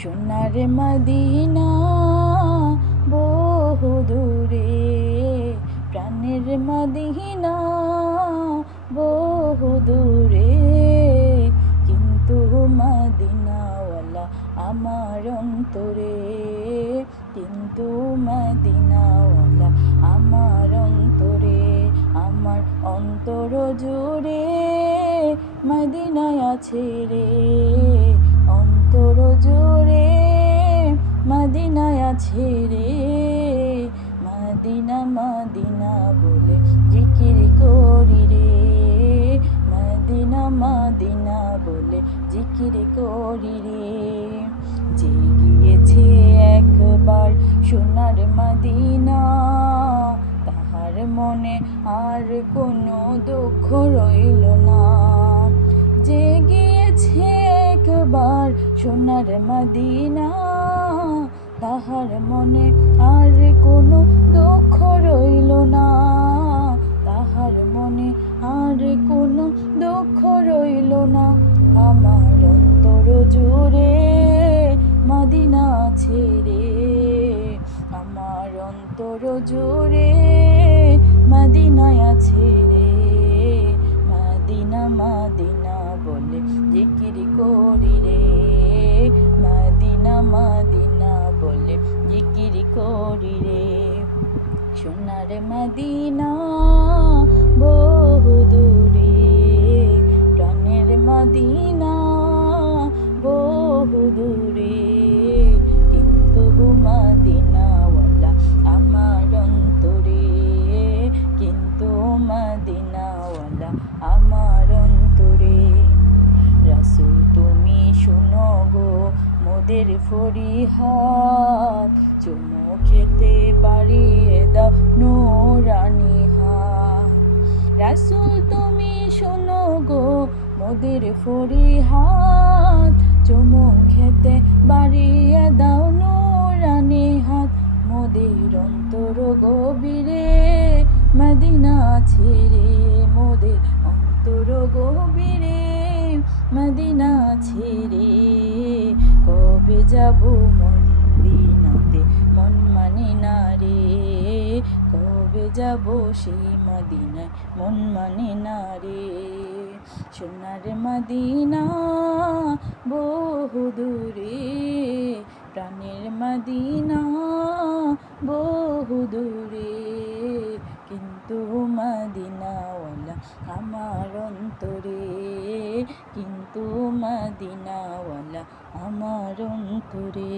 সোনার মদিনা বহু দূরে, প্রাণের মদিনা বহু দূরে, কিন্তু মদিনাওয়ালা আমার অন্তরে, কিন্তু মদিনাওয়ালা আমার অন্তরে, আমার অন্তর জুড়ে মদিনায় আছে রে, অন্তর জুড়ে মদিনায় আছে রে। মদিনা মদিনা বলে জিকির করি রে, মদিনা মদিনা বলে জিকির করি রে। যে গিয়েছে একবার সোনার মদিনা, তাহার মনে আর কোনো দুঃখ রইল না। যে গিয়েছে একবার সোনার মদিনা, তাহার মনে আর কোনো দুঃখ রইল না, তাহার মনে আর কোনো দুঃখ রইল না। আমার অন্তর জুড়ে মদিনা আছে রে, আমার অন্তর জুড়ে মদিনায় আছে রে। মদিনা মদিনা বলে জিকির করি রে, মদিনা মদিনা বলে জিকির করি রে। সোনার মদিনা বহু দূরে, প্রাণের মদিনা বহু দূরে, কিন্তু মদিনাওয়ালা আমার অন্তরে, কিন্তু মদিনাওয়ালা আমার অন্তরে। রাসূল তুমি শোনো গো মোদের ফরিহাদ, চুমু খেতে বাড়িয়ে দাও নূরানি হাত। রাসূল তুমি শোনো গো মোদের ফরিহাদ, চুমু খেতে বাড়িয়ে দাও নূরানি হাত। মোদের অন্তর গভীরে মদিনা আছে রে, মোদের অন্তর গভীরে মদিনা আছে রে। কবে যাব মদিনাতে মন মানে না রে, কবে যাব সেই মদিনায় মন মানে না রে। সোনার মদিনা বহু দূরে, প্রাণের মদিনা বহু দূরে, কিন্তু মদিনাওয়ালা আমার অন্তরে, কিন্তু মদিনাওয়ালা আমার অন্তরে।